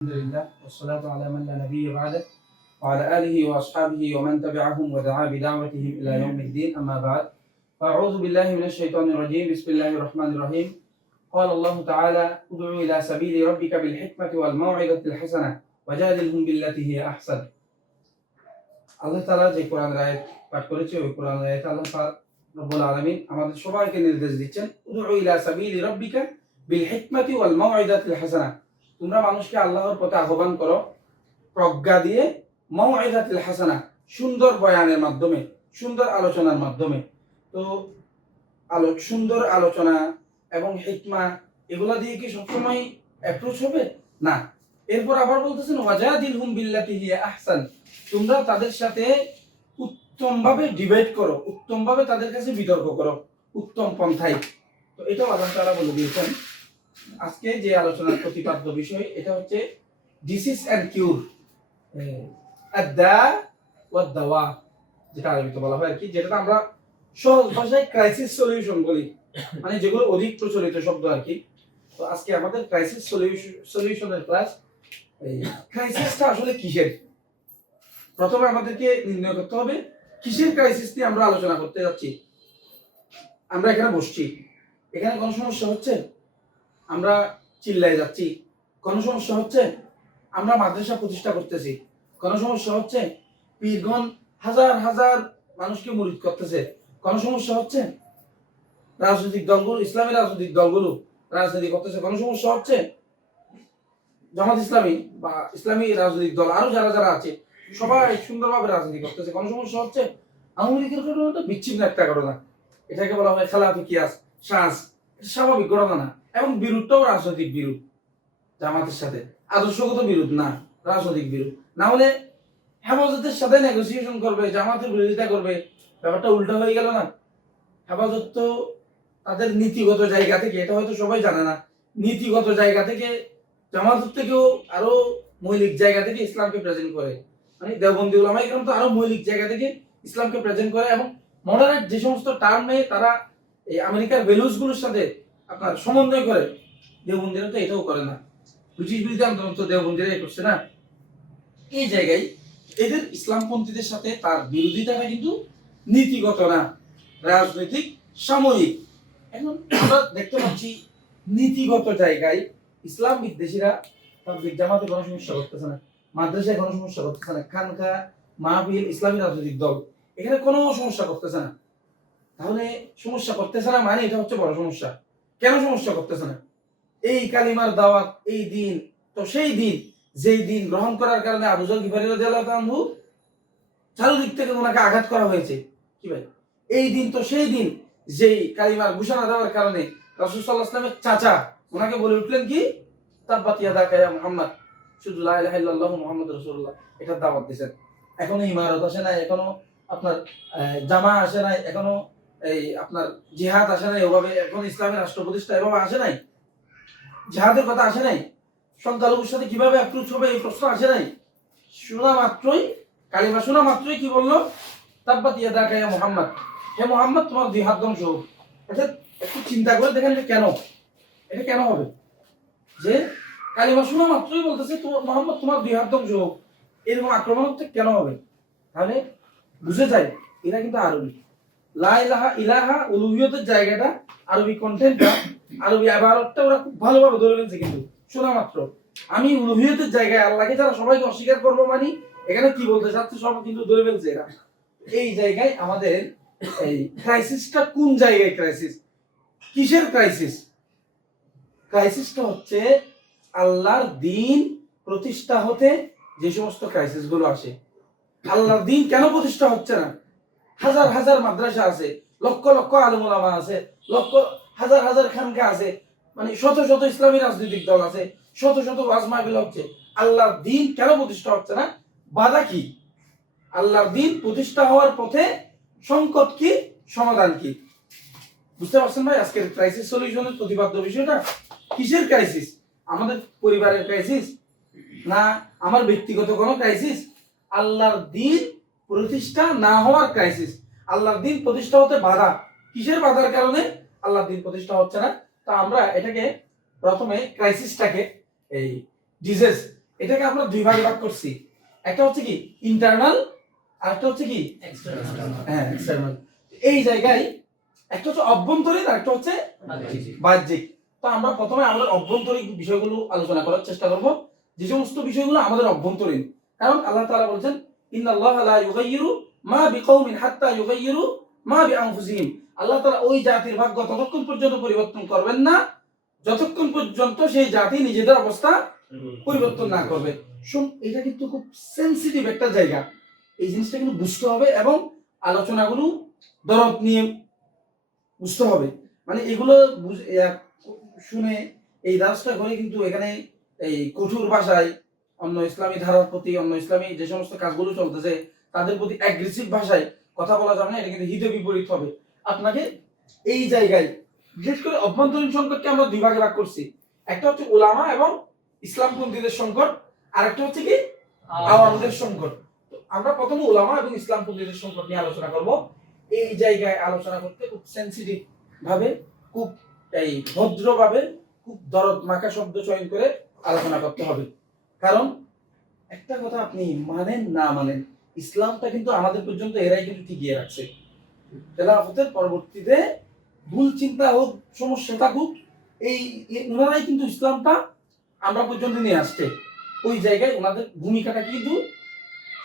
الحمد لله والصلاة على من لا نبي بعده وعلى آله وأصحابه ومن تبعهم ودعا بدعوتهم إلى يوم الدين أما بعد فأعوذ بالله من الشيطان الرجيم بسم الله الرحمن الرحيم قال الله تعالى ادع إلى سبيل ربك بالحكمة والموعظة الحسنة وجادلهم بالتي هي أحسن আল্লাহ তাআলা যে কোরআন আয়াত পাঠ করেছে ওই কোরআন আয়াতে আল্লাহ রব্বুল আলামিন আমাদের সবাইকে নির্দেশ দিচ্ছেন উদউ ইলা সাবিলি রাব্বিকা বিল হিকমাতি ওয়াল মাউইযাতিল হাসানা তোমরা মানুষকে আল্লাহর পথে আহ্বান করো প্রজ্ঞা দিয়ে মাউইযাতিল হাসানা সুন্দর বয়ানের মাধ্যমে সুন্দর আলোচনার মাধ্যমে তো সুন্দর আলোচনা এবং হিকমা এগুলা দিয়ে কি সবসময় অ্যাপ্রোচ হবে না এরপর আবার বলতেছেন ওয়াজাদিলহুম বিল্লাতি হিয়া আহসান তোমরা তাদের সাথে উত্তমভাবে ডিবেট করো উত্তমভাবে তাদের কাছে বিতর্ক করো উত্তম পন্থায় তো এটা আল্লাহ তাআলা বলে দিয়েছেন আজকে যে আলোচনার প্রতিপাদ্য বিষয় এটা হচ্ছে ডিসিজ এন্ড কিউর আদা ওয়াদ দাওয়া যেটা আরবিতে বলা হয় আর কি যেটা আমরা সহজ ভাষায় ক্রাইসিস সলিউশন বলি মানে যেগুলো অধিক প্রচলিত শব্দ আর কি তো আজকে আমাদের ক্রাইসিস সলিউশনের ক্লাস এই ক্রাইসিসটা আসলে কিসের প্রথমে আমাদেরকে নির্ণয় করতে হবে কিসের ক্রাইসিস নিয়ে আমরা আলোচনা করতে যাচ্ছি আমরা এখানে বসছি এখানে কোনো সমস্যা হচ্ছে আমরা চিল্লায় যাচ্ছি কোনো সমস্যা হচ্ছে আমরা মাদ্রাসা প্রতিষ্ঠা করতেছি কোনো সমস্যা হচ্ছে পীরগণ হাজার হাজার মানুষকে মুরিদ করতেছে কোনো সমস্যা হচ্ছে রাজনৈতিক দলগুলো ইসলামী রাজনৈতিক দলগুলো রাজনীতি করতেছে কোনো সমস্যা হচ্ছে জামাত ইসলামী বা ইসলামী রাজনৈতিক দল আরো যারা যারা আছে সবাই সুন্দরভাবে রাজনীতি করতেছে কোনো সমস্যা হচ্ছে আওয়ামী লীগের ঘটনাটা বিচ্ছিন্ন একটা ঘটনা এটাকে বলা হয় খেলাফি কিয়াস সাজ স্বাভাবিক ঘটনা না এবং বিরোধটাও রাজনৈতিক বিরোধ জামাতের সাথে আদর্শগত বিরোধ না রাজনৈতিক বিরোধ না হলে হেফাজতের সাথে নেগোসিয়েশন করবে জামাতের বিরোধিতা করবে ব্যাপারটা উল্টা হয়ে গেল না হেফাজত তো তাদের নীতিগত জায়গা থেকে এটা হয়তো সবাই জানে না নীতিগত জায়গা থেকে জামাতের থেকেও আরো মৌলিক জায়গা থেকে ইসলামকে প্রেজেন্ট করে মানে দেওবন্দি উলামা ইকরাম তো আরো মৌলিক জায়গা থেকে ইসলামকে প্রেজেন্ট করে এবং মডারেট যে সমস্ত টার্মে তারা এই আমেরিকার ভ্যালুস গুলোর সাথে আপনার সমন্বয় করে দেওবন্দিরা তো এটাও করে না ব্রিটিশ বিরোধী আন্দোলন তো দেওবন্দিরাই করছে না এই জায়গায় এদের ইসলামপন্থীদের সাথে তার বিরোধিতাটা কিন্তু নীতিগত না রাজনৈতিক সাময়িক এখন আমরা দেখতে পাচ্ছি নীতিগত জায়গায় ইসলাম বিদ্বেষীরা তাবলীগ জামাতে কোনো সমস্যা করতেছে না মাদ্রাসায় কোনো সমস্যা করতেছে না খানকা মাহফিল ইসলামী রাজনৈতিক দল এখানে কোনো সমস্যা করতেছে না তাহলে সমস্যা করতেছে না মানে এটা হচ্ছে বড় সমস্যা কেন সমস্যা করতেছে না এই কালিমার দাওয়াত এই দিন তো সেই দিন যেই দিন গ্রহণ করার কারণে আবু যর গিফারী রাদিয়াল্লাহু আনহু চারদিক থেকে ওনাকে আঘাত করা হয়েছে কি ভাই এই দিন তো সেই দিন যেই কালিমার ঘোষণা দেওয়ার কারণে রাসূল সাল্লাল্লাহু আলাইহি ওয়াসাল্লামের চাচা ওনাকে বলে উঠলেন কি তাব্বাত ইয়াদাকা ইয়া মুহাম্মদ শুধু লা ইলাহা ইল্লাল্লাহু মুহাম্মাদুর রাসূলুল্লাহ এটা দাওয়াত দিয়েছেন এখনো ইমারত আসে না এখনো আপনার জামা আসে নাই এখনো এই আপনার জিহাদ আসে নাই ওভাবে এখন ইসলামের রাষ্ট্র প্রতিষ্ঠা এভাবে আসে নাই জিহাদের কথা আসে নাই সংখ্যালঘুর সাথে কিভাবে অ্যাপ্রোচ হবে এই প্রশ্ন আসে নাই শোনা মাত্রই কালিমা শোনা মাত্রই কি বললো তাব্বাত ইয়াদাকা ইয়া মুহাম্মদ হে মুহাম্মদ তোমার দুই হাত ধ্বংস হোক এটা একটু চিন্তা করে দেখেন এটা কেন হবে যে কালিমা শোনা মাত্রই বলতেছে তোমার মুহাম্মদ তোমার দুই হাত ধ্বংস হোক এরকম আক্রমণাত্মক কেন হবে তাহলে বুঝে যায় এরা কিন্তু আরবি লা ইলাহা ইলাহা উলুহিয়তের জায়গাটা আরবি কন্টেন্টটা আরবি ইবারতটা ওরা খুব ভালোভাবে ধরে ফেলছে কিন্তু শোনা মাত্র আমি উলুহিয়তের জায়গায় আল্লাহকে যারা সবাইকে অস্বীকার করবো মানে এখানে কি বলতে চাচ্ছে সব কিন্তু ধরে ফেলছে এরা এই জায়গায় আমাদের এই ক্রাইসিসটা কোন জায়গায় ক্রাইসিস কিসের ক্রাইসিসটা হচ্ছে আল্লাহর দ্বীন প্রতিষ্ঠা হতে যে সমস্ত ক্রাইসিস গুলো আসে আল্লাহর দ্বীন কেন প্রতিষ্ঠা হচ্ছে না হাজার হাজার মাদ্রাসা আছে লক্ষ লক্ষ আলেম ওলামা আছে লক্ষ হাজার হাজার খানকা আছে মানে শত শত ইসলামী রাজনৈতিক দল আছে শত শত ওয়াজ মাহফিল হচ্ছে আল্লাহর দ্বীন কেন প্রতিষ্ঠা হচ্ছে না বাধা কি আল্লাহর দ্বীন প্রতিষ্ঠা হওয়ার পথে সংকট কি সমাধান কি বুঝতে পারছেন ভাই আজকের ক্রাইসিস সলিউশনের প্রতিপাদ্য বিষয়টা কিসের ক্রাইসিস আমাদের পরিবারের ক্রাইসিস না আমার ব্যক্তিগত কোনো ক্রাইসিস আল্লাহর দ্বীন প্রতিষ্ঠা না হওয়ার ক্রাইসিস আল্লাহর দ্বীন প্রতিষ্ঠা হতে বাধা কিসের বাধার কারণে আল্লাহর দ্বীন প্রতিষ্ঠা হচ্ছে না তা আমরা এটাকে প্রথমে ক্রাইসিসটাকে এই ডিজিজ এটাকে আমরা দুই ভাগে ভাগ করছি। একটা হচ্ছে কি ইন্টারনাল, আর একটা হচ্ছে কি হ্যাঁ এক্সটার্নাল। এই জায়গায় একটা হচ্ছে অভ্যন্তরীণ আর একটা হচ্ছে বাহ্যিক। তো আমরা প্রথমে আমাদের অভ্যন্তরীণ বিষয়গুলো আলোচনা করার চেষ্টা করব, যে সমস্ত বিষয়গুলো আমাদের অভ্যন্তরীণ। কারণ আল্লাহ তাআলা বলেছেন ইন্নাল্লাহা লা ইউগাইয়িরু মা বিকাউমিন হাত্তা ইউগাইয়িরু মা বিআনফুসিহিম। আল্লাহ তাআলা ওই জাতির ভাগ্য ততক্ষণ পর্যন্ত পরিবর্তন করবেন না যতক্ষণ পর্যন্ত সেই জাতি নিজেদের অবস্থা পরিবর্তন না করবে। এটা কিন্তু খুব সেনসিটিভ একটা জায়গা, এই জিনিসটা কিন্তু বুঝতে হবে এবং আলোচনাগুলো দরদ নিয়ে বুঝতে হবে। মানে এগুলো শুনে এই দাসটা করে কিন্তু এখানে এই কঠোর ভাষায় অন্য ইসলামী ধারার প্রতি, অন্য ইসলামী যে সমস্ত কাজগুলো চলতেছে তাদের প্রতি অ্যাগ্রেসিভ ভাষায় কথা বলা যাবে না, এটা কিন্তু হিতে বিপরীত হবে। আপনাকে এই জায়গায় বিশেষ করে অভ্যন্তরীণ সংকটকে আমরা দুই ভাগে ভাগ করছি, একটা হচ্ছে উলামা এবং ইসলামপন্থীদের সংকট, আর একটা হচ্ছে কি আওয়ামদের সংকট। তো আমরা প্রথমে উলামা এবং ইসলামপন্থীদের সংকট নিয়ে আলোচনা করব। এই জায়গায় আলোচনা করতে খুব সেনসিটিভ ভাবে, খুব এই ভদ্রভাবে, খুব দরদ মাখা শব্দ চয়ন করে আলোচনা করতে হবে। কারণ একটা কথা আপনি মানেন না মানেন, ইসলামটা কিন্তু আমাদের পর্যন্ত এরাই কিন্তু টিকিয়ে রাখছে। খেলাফতের পরবর্তীতে ভুল চিন্তা হোক, সমস্যা থাকুক, এই ওনারাই কিন্তু ইসলামটা আমরা পর্যন্ত নিয়ে আসছে। ওই জায়গায় ওনাদের ভূমিকাটা কিন্তু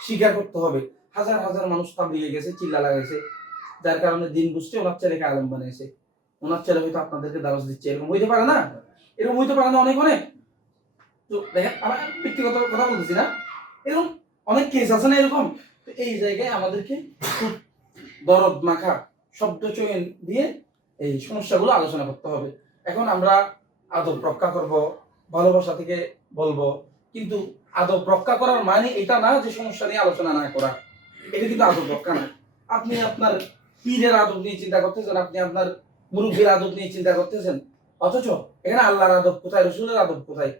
স্বীকার করতে হবে। হাজার হাজার মানুষ তাবলিগে গেছে, চিল্লা লাগাইছে, যার কারণে দিন বুঝছে ওনার ছেলেকে আলেম বানিয়েছে। ওনার ছেলে হয়তো আপনাদেরকে দাওয়াত দিচ্ছে, এরকম হইতে পারে না? এরকম হইতে পারে না অনেক অনেক। তো দেখেন, আমার ব্যক্তিগত কথা বলতেছি না, এরকম অনেক কেস আছে না এরকম। তো এই জায়গায় আমাদেরকে খুব দরদ মাখা শব্দ চয়ন দিয়ে এই সমস্যাগুলো আলোচনা করতে হবে। এখন আমরা আদব রক্ষা করব, ভালোবাসা থেকে বলবো, কিন্তু আদব রক্ষা করার মানে এটা না যে সমস্যা নিয়ে আলোচনা না করা। এটা কিন্তু আদব রক্ষা না। আপনি আপনার পীরের আদব নিয়ে চিন্তা করতেছেন, আপনি আপনার মুরব্বীর আদব নিয়ে চিন্তা করতেছেন, অথচ এখানে আল্লাহর আদব কোথায়, রসুলের আদব কোথায়?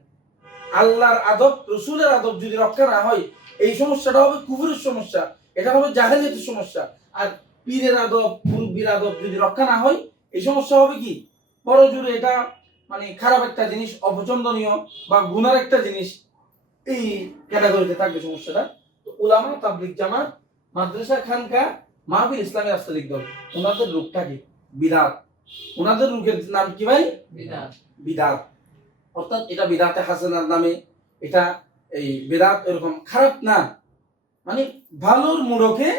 আল্লাহর আদব, রসুলের আদব যদি রক্ষা না হয়, এই সমস্যাটা হবে কুফরের সমস্যা, এটা হবে জাহেলিয়াতের সমস্যা। আর পীরের আদব, মুরব্বীর আদব যদি রক্ষা না হয়, এই সমস্যা হবে কি বড় জোরে, এটা মানে খারাপ একটা জিনিস, অপছন্দনীয় বা গুনার একটা জিনিস, এই ক্যাটাগরিতে থাকবে সমস্যাটা। তো উলামা, তাবলিগ জামাত, মাদ্রাসা, খানকা, মাহফিল, ইসলামী রাষ্ট্রলীগ দল, ওনাদের রূপটা কি? বিদাত। ওনাদের রূপের নাম কি ভাই? বিদাত। বিদাত অর্থাৎ এটা বিদাতে হাসানার নামে, এটা এই বিদাত এরকম খারাপ না, মানে ভালোর মোড়কে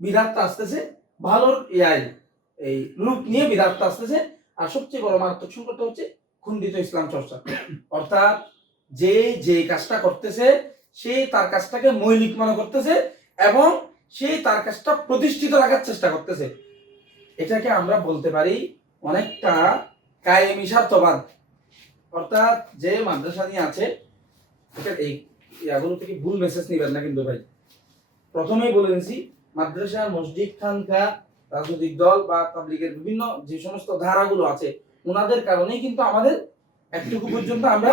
বিদাতটা আসতেছে, ভালোর এই রূপ নিয়ে বিদাতটা আসতেছে। আর সবচেয়ে বড় মারাত্মক সংকটটা হচ্ছে খণ্ডিত ইসলাম চর্চা। অর্থাৎ যে যে কাজটা করতেছে সে তার কাজটাকে মৌলিক মনে করতেছে এবং সে তার কাজটা প্রতিষ্ঠিত রাখার চেষ্টা করতেছে। এটাকে আমরা বলতে পারি অনেকটা কায়েমি স্বার্থবাদ। অর্থাৎ যে মাদ্রাসা নিয়ে আছে, এই ইয়াগুলো থেকে ভুল মেসেজ নিবেন না কিন্তু ভাই। প্রথমেই বলে দিয়েছি, মাদ্রাসা, মসজিদ, খানকা, রাজনৈতিক দল বা তাবলীগের বিভিন্ন যে সমস্ত ধারাগুলো আছে, ওনাদের কারণেই কিন্তু আমাদের একটুকু পর্যন্ত আমরা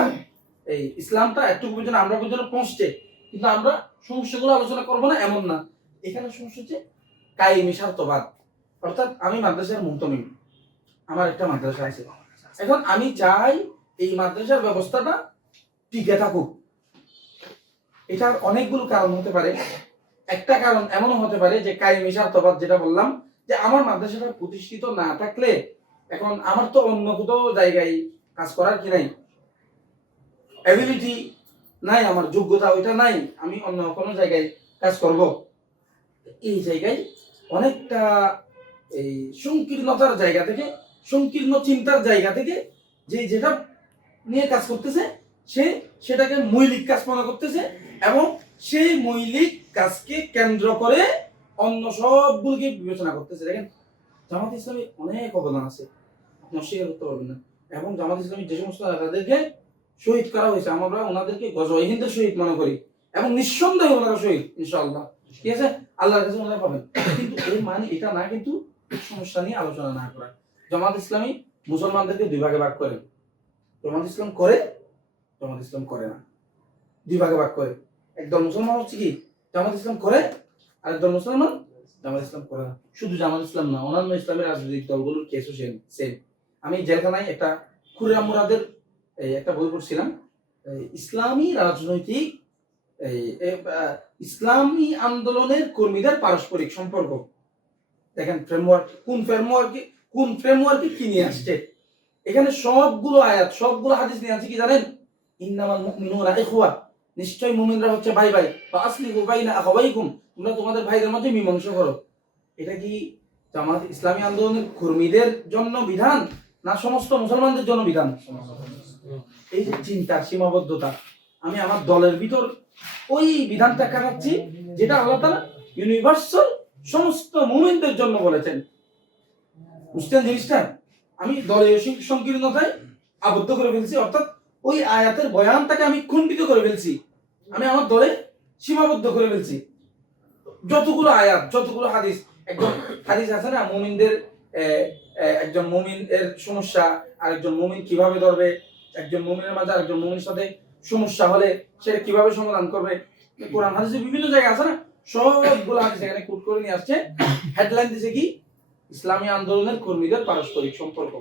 এই ইসলামটা একটুকু পর্যন্ত আমরা পর্যন্ত পৌঁছছে। কিন্তু আমরা সমস্যাগুলো আলোচনা করবো না এমন না, এখানে সমস্যা হচ্ছে কায়েমি স্বার্থবাদ। অর্থাৎ আমি মাদ্রাসার মুহতমিম, আমার একটা মাদ্রাসা আছে, এখন আমি চাই এই মাদ্রাসার ব্যবস্থাটা টিকে থাকুক। এটার অনেকগুলো কারণ হতে পারে। একটা কারণ এমনও হতে পারে যে কায়েমি স্বার্থবাদ, যেটা বললাম, যে আমার মাদ্রাসাটা প্রতিষ্ঠিত না থাকলে এখন আমার তো অন্য কোথাও জায়গায় কাজ করার কি নাই, অ্যাবিলিটি নাই, আমার যোগ্যতা ওইটা নাই, আমি অন্য কোনো জায়গায় কাজ করব। এই জায়গায় অনেকটা এই সংকীর্ণতার জায়গা থেকে, সংকীর্ণ চিন্তার জায়গা থেকে, যে যেটা নিয়ে কাজ করতেছে সে সেটাকে মৌলিক কাজ মনে করতেছে এবং সেই মৌলিক কাজকে কেন্দ্র করে অন্য সবগুলোকে বিবেচনা করতেছে। দেখেন, জামাত ইসলামী অনেক অবদান আছে, আপনি অস্বীকার করতে পারবেন না। এবং জামাত ইসলামী যে সমস্ত তাদেরকে শহীদ করা হয়েছে, আমরা ওনাদেরকে গজওয়ে হিন্দের শহীদ মনে করি এবং নিঃসন্দেহে ওনারা শহীদ ইনশাআল্লাহ, ঠিক আছে, আল্লাহর কাছে ওনারা পাবেন। কিন্তু এর মানে এটা না কিন্তু সমস্যা নিয়ে আলোচনা না করা। জামাত ইসলামী মুসলমানদেরকে দুই ভাগে ভাগ করে, জামাত ইসলাম করে, জামাত ইসলাম করে না, দুই ভাগে ভাগ করে। একদল মুসলমান হচ্ছে কি জামাত ইসলাম করে, আর একদল মুসলমান জামাত ইসলাম করে না। শুধু জামাত ইসলাম না, অন্যান্য ইসলামের রাজনৈতিক দলগুলোর কেসও সেম। আমি জেলখানায় একটা খুররাম মুরাদের একটা বই পড়ছিলাম, ইসলামী রাজনৈতিক ইসলামী আন্দোলনের কর্মীদের পারস্পরিক সম্পর্ক। দেখেন কোন ফ্রেমওয়ার্কে কি নিয়ে আসছে। এখানে সবগুলো আয়াত, সবগুলো হাদিস নিয়ে আছে কি জানেন? ইন্নামাল মুমিনুনা ইখওয়া, নিশ্চয় মুমিনরা হচ্ছে ভাই ভাই। ফাসলিহু বাইনা আখাওয়াইকুম, তোমরা তোমাদের ভাইদের মধ্যে মীমাংসা করো। এটা কি জামাত ইসলামী আন্দোলনের কর্মীদের জন্য বিধান, না সমস্ত মুসলমানদের জন্য বিধান? এই যে চিন্তার সীমাবদ্ধতা, আমি আমার দলের ভিতর ওই বিধানটা কাটাচ্ছি যেটা আল্লাহ তাআলা ইউনিভার্সাল সমস্ত মুমিনদের জন্য বলেছেন। বুঝছেন জিনিসটা? আমি দলীয় সংকীর্ণতায় আবদ্ধ করে ফেলছি, অর্থাৎ ওই আয়াতের বয়ানটাকে আমি খণ্ডিত করে ফেলছি, আমি আমার দলে সীমাবদ্ধ করে ফেলছি। যতগুলো আয়াত, যতগুলো হাদিস, একজন হাদিস আছে না মুমিনদের, একজন মুমিন এর সমস্যা আরেকজন মুমিন কিভাবে ধরবে, একজন মুমিনের মাঝে আরেকজন মুমিনের সাথে সমস্যা হলে সেটা কিভাবে সমাধান করবে, কোরআন হাদিসে বিভিন্ন জায়গায় আছে না, সবগুলো হাদিস এখানে কোট করে নিয়ে আসছে। হেডলাইন দিছে কি? ইসলামী আন্দোলনের কর্মীদের পারস্পরিক সম্পর্ক।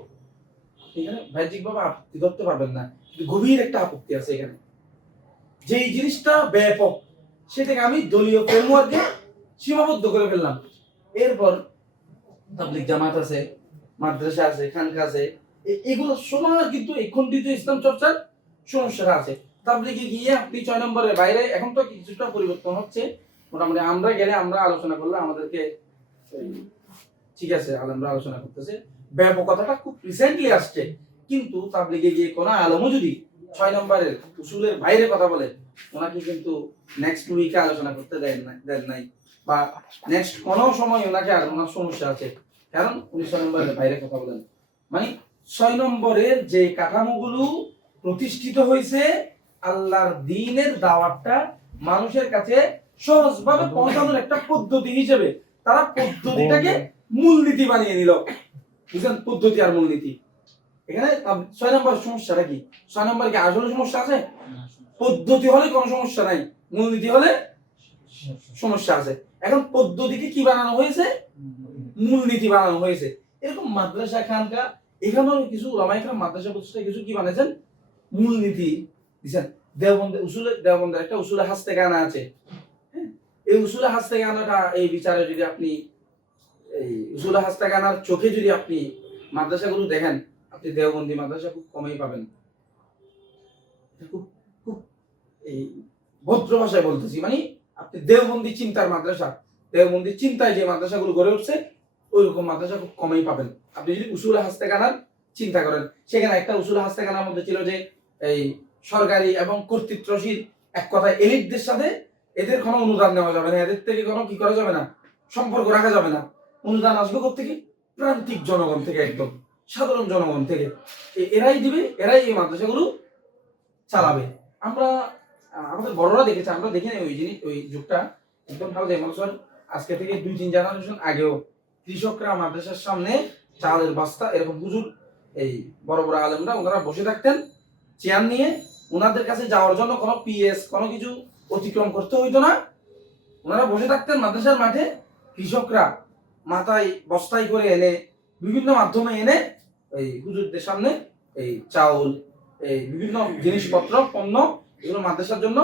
এখানে বাহ্যিকভাবে আপত্তি ধরতে পারবেন না, গভীর একটা আপত্তি আছে এখানে। যেই জিনিসটা ব্যাপক সেটাকে আমি দলীয় ফ্রেমওয়ার্কে সীমাবদ্ধ করে ফেললাম। এরপর তাবলিগ জামাত আছে, মাদ্রাসা আছে, খানকা আছে, এগুলো সবার কিন্তু এই খণ্ডিত ইসলাম চর্চার সমস্যাটা আছে। তাবলিগে গিয়ে আপনি 6 নম্বরের বাইরে, এখন তো কিছুটা পরিবর্তন হচ্ছে, মোটামুটি আমরা গেলে, আমরা আলোচনা করলে আমাদেরকে ঠিক আছে আলেমরা আলোচনা করতেছে, ব্যাপকতাটা খুব রিসেন্টলি আসছে। কিন্তু তাবলিগে গিয়ে কোন আলেমও যদি 6 নম্বরের উসুলের বাইরে কথা বলে, ওনাকে কিন্তু নেক্সট উইকে আলোচনা করতে দেন নাই, বা নেক্সট কোন সময় ওনাকে আর ওনার সমস্যা আছে, কারণ উনি 6 নম্বরের বাইরে কথা বলেন। মানে 6 নম্বরের যে কাঠামোগুলো প্রতিষ্ঠিত হয়েছে আল্লাহর দ্বীনের দাওয়াতটা মানুষের কাছে সহজভাবে পৌঁছানোর একটা পদ্ধতি হিসেবে তারা পদ্ধতিটাকে মূলনীতি বানিয়ে নিল। বুঝলেন? পদ্ধতি আর মূলনীতি। এখানে 6 নম্বর সমস্যাটা কি? 6 নম্বর কি আসলে সমস্যা আছে? পদ্ধতি হলে কোনো সমস্যা নাই, মূলনীতি হলে সমস্যা আছে। এখন পদ্ধতিকে কি বানানো হয়েছে? মূলনীতি বানানো হয়েছে। এরকম মাদ্রাসা, খানকা, এখানেও কিছু ওলামা ইকরাম মাদ্রাসা প্রতিষ্ঠায় কিছু কি বানাইছেন? মূলনীতি দিচ্ছেন। দেওবন্দের একটা উসুলে হাসতে গানা আছে। এই উসুলে হাসতে গানাটা এই বিচারে যদি আপনি এই উসুলে হাসতে গানার চোখে যদি আপনি মাদ্রাসাগুলো দেখেন, আপনি দেওবন্দি মাদ্রাসা খুব কমই পাবেন। খুব খুব এই ভদ্র ভাষায় বলতেছি, মানে আপনি দেওবন্দি চিন্তার মাদ্রাসা, দেওবন্দি চিন্তায় যে মাদ্রাসাগুলো গড়ে উঠছে ওই রকম মাদ্রাসা খুব কমই পাবেন। আপনি যদি উসুলে হাসতে গানার চিন্তা করেন, সেখানে একটা উসুলে হাসতে গানার মধ্যে ছিল যে এই সরকারি এবং কর্তৃত্বশীল, এক কথায় এলিটদের সাথে এদের কোনো অনুদান নেওয়া যাবে না, এদের থেকে কোনো কি করা যাবে না, সম্পর্ক রাখা যাবে না। অনুদান আসবে কোত্থেকে? প্রান্তিক জনগণ থেকে, একদম সাধারণ জনগণ থেকে। এরাই দিবে, এরাই এই মাদ্রাসাগুলো চালাবে। আমরা আমাদের বড়রা দেখেছে, আমরা দেখি না ওই জিনিস, ওই যুগটা একদম ভালো। যেমন স্যার আজকে থেকে 2-3 জেনারেশন আগেও কৃষকরা মাদ্রাসার সামনে চালের বস্তা এরকম হুজুর, এই বড় বড় আলেমরা ওনারা বসে থাকতেন চেয়ার নিয়ে, ওনাদের কাছে যাওয়ার জন্য কোনো পিএস কোনো কিছু অতিক্রম করতে হইতো না। ওনারা বসে থাকতেন মাদ্রাসার মাঠে, কৃষকরা মাথায় বস্তায় করে এনে বিভিন্ন মাধ্যমে এনে এই হুজুরদের সামনে এই চাউল, এই বিভিন্ন জিনিসপত্র, পণ্য, এগুলো মাদ্রাসার জন্য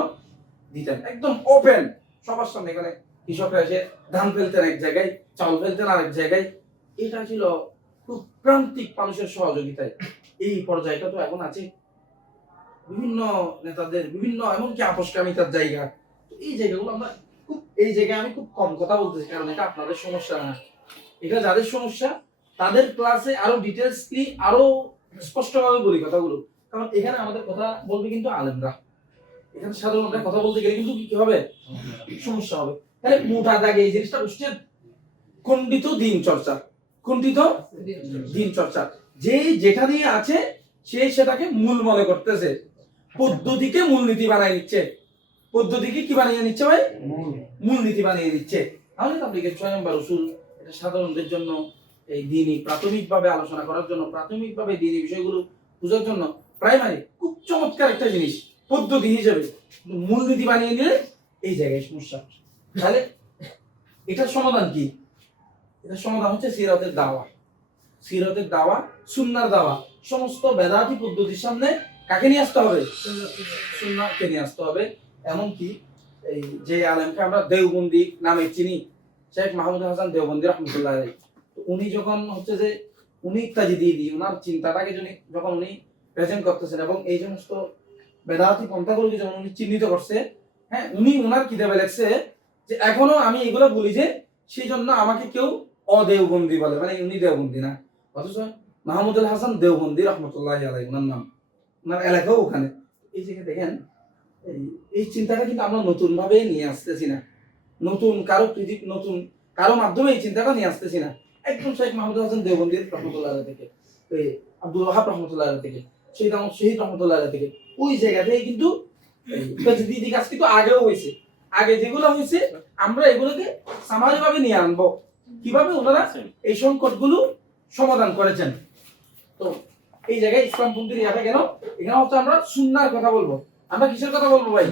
দিতেন একদম ওপেন সবার সামনে। এখানে কৃষকরা এসে ধান ফেলতেন এক জায়গায়, চাউল ফেলতেন আরেক জায়গায়। এটা ছিল খুব প্রান্তিক মানুষের সহযোগিতায়। এই পর্যায়টা তো এখন আছে বিভিন্ন নেতাদের, বিভিন্ন এমনকি আপোষকামিতার জায়গা। এই জায়গাগুলো আমরা খুব, এই জায়গায় আমি খুব কম কথা বলতেছি, কারণ এটা আপনাদের সমস্যা না, এটা যাদের সমস্যা তাদের ক্লাসে আরো ডিটেলসলি আরো স্পষ্টভাবে বলি কথাগুলো। কারণ এখানে আমাদের কথা বলবে কিন্তু আলেমরা, এখানে সাধারণত কথা বলতে গেলে কিন্তু কি হবে? সমস্যা হবে। তাহলে মোটা দাগে এই জিনিসটা বুঝছেন? খণ্ডিত দিন চর্চা, খণ্ডিত দিন চর্চা। যে যেটা নিয়ে আছে সে সেটাকে মূল মনে করতেছে, পদ্ধতিকে মূলনীতি বানিয়ে নিচ্ছে। পদ্ধতিকে কি বানিয়ে নিচ্ছে ভাই? মূলনীতি বানিয়ে নিচ্ছে। তাহলে তাবলীগের 6 নম্বর উসুল, এটা সাধারণদের জন্য এই দ্বীনি প্রাথমিকভাবে আলোচনা করার জন্য, প্রাথমিকভাবে দ্বীনি বিষয়গুলো বোঝার জন্য প্রাইমারি খুব চমৎকার একটা জিনিস পদ্ধতি হিসেবে। মূলনীতি বানিয়ে নিলে এই জায়গায় সমস্যা। তাহলে এটার সমাধান কি? এটার সমাধান হচ্ছে সিরাতের দাওয়া। সিরাতের দাওয়া, সুন্নাহর দাওয়া, সমস্ত বেদাতি পদ্ধতির সামনে কাকে নিয়ে আসতে হবে? সুন্নাহকে নিয়ে আসতে হবে। এমনকি এই যে আলেমকে আমরা দেওবন্দি নামে চিনি, শেখ মাহমুদ হাসান দেওবন্দি রহমতুল্লাহ আলাইহি, উনি যখন হচ্ছে যে উনি তাজদিদি ওনার চিন্তাটাকে যখন উনি প্রেজেন্ট করতেছেন এবং এই সমস্ত বেদাতি পন্থাগুলোকে যখন উনি চিহ্নিত করছে, হ্যাঁ, উনি ওনার কিতাবে লেখছে যে এখনো আমি এগুলো বলি যে সেই জন্য আমাকে কেউ অদেওবন্দি বলে, মানে উনি দেওবন্দি না, অথচ মাহমুদুল হাসান দেওবন্দি রহমতুল্লাহ আলাইহি ওনার নাম, ওনার এলাকাও ওখানে। এই যে দেখেন এই চিন্তাটা কিন্তু আমরা নতুন ভাবে নিয়ে আসতেছি না, নতুন কারো মাধ্যমে এই চিন্তাটা নিয়ে আসতেছি না, একদম শেখ মাহমুদুল হাসান দেওবন্দি রহমতুল্লাহ আলাইহি থেকে, আব্দুল ওয়াহাব রহমতুল্লাহ আলাইহি থেকে, শহীদ রহমতুল্লাহ আলাইহি থেকে, ওই জায়গা থেকে কিন্তু তাজদীদি কাজ কিন্তু আগেও হয়েছে। আগে যেগুলো হয়েছে আমরা এগুলোকে সামাজিক ভাবে নিয়ে আনবো, কিভাবে ওনারা এই সংকটগুলো সমাধান করেছেন। তো এই জায়গায় ইসলামপন্থীর ইয়াটা কেন, এখানে হচ্ছে আমরা সুন্নাহর কথা বলবো। আমরা কিসের কথা বলবো ভাই?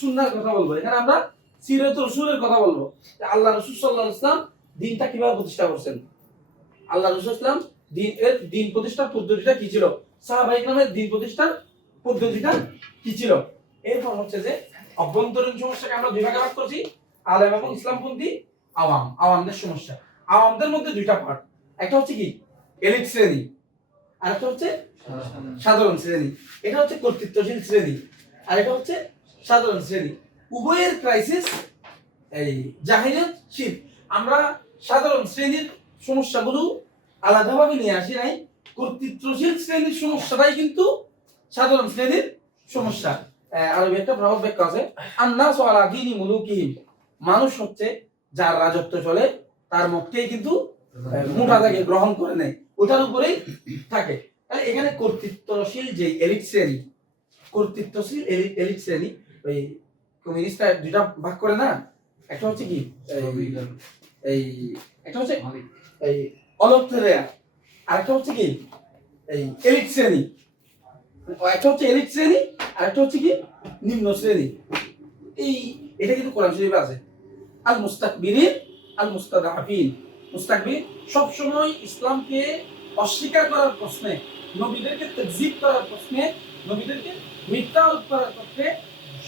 সুন্নাহর কথা বলবো। এখানে আমরা সিরাত রাসূলের কথা বলবো, যে আল্লাহ রাসূল সাল্লাল্লাহু আলাইহি ওয়াসাল্লাম দ্বীনটা কিভাবে প্রতিষ্ঠা করছেন, আল্লাহ রাসূল সাল্লাল্লাহু আলাইহি ওয়াসাল্লাম দ্বীন প্রতিষ্ঠার পদ্ধতিটা কি ছিল, সাহাবায়ে কেরামের দ্বীন প্রতিষ্ঠার পদ্ধতিটা কি ছিল। এরপর হচ্ছে যে অভ্যন্তরীণ সমস্যাকে আমরা দুই ভাগে ভাগ করছি, আলেম এবং ইসলামপন্থী, আওয়ামদের সমস্যা। আওয়ামদের মধ্যে দুইটা পার্ট, একটা হচ্ছে কি এলিট শ্রেণী, আর একটা হচ্ছে সাধারণ শ্রেণী। এটা হচ্ছে কর্তৃত্বশীল শ্রেণী, আর এটা হচ্ছে সাধারণ শ্রেণী। উভয়ের ক্রাইসিস এই জাহিলিয়াত শিরক। আমরা সাধারণ শ্রেণীর সমস্যাগুলো আলাদাভাবে নিয়ে আসি নাই, কর্তৃত্বশীল শ্রেণীর সমস্যাটাই কিন্তু সাধারণ শ্রেণীর সমস্যা। আরবি একটা প্রবাদ বাক্য আছে, আন্নাসু আলা দীনি মুলুকিহিম, মানুষ হচ্ছে যার রাজত্ব চলে তার মতকেই কিন্তু মোটা থাকে, গ্রহণ করে নেয়, ওটার উপরেই থাকে। তাহলে এখানে কর্তৃত্বশীল যে এলিট শ্রেণী, কর্তৃত্বশীল এলিট শ্রেণী, ওই কমিউনিস্টরা দুইটা ভাগ করে না, একটা হচ্ছে কি এই একটা হচ্ছে এই অলক্তরেয়া, আর একটা হচ্ছে কি এই এলিট শ্রেণী, একটা হচ্ছে এলিট শ্রেণী আর একটা হচ্ছে কি নিম্ন শ্রেণী। এটা কিন্তু কোরআন শরীফে আছে, আল মুস্তাকবিরিন আল মুস্তাদআফিন। মুস্তাকবির সব সময় ইসলামকে অস্বীকার করার প্রশ্নে, নবীদেরকে তাকযীব করার প্রশ্নে, নবীদেরকে মিথ্যা আরোপ করার প্রশ্নে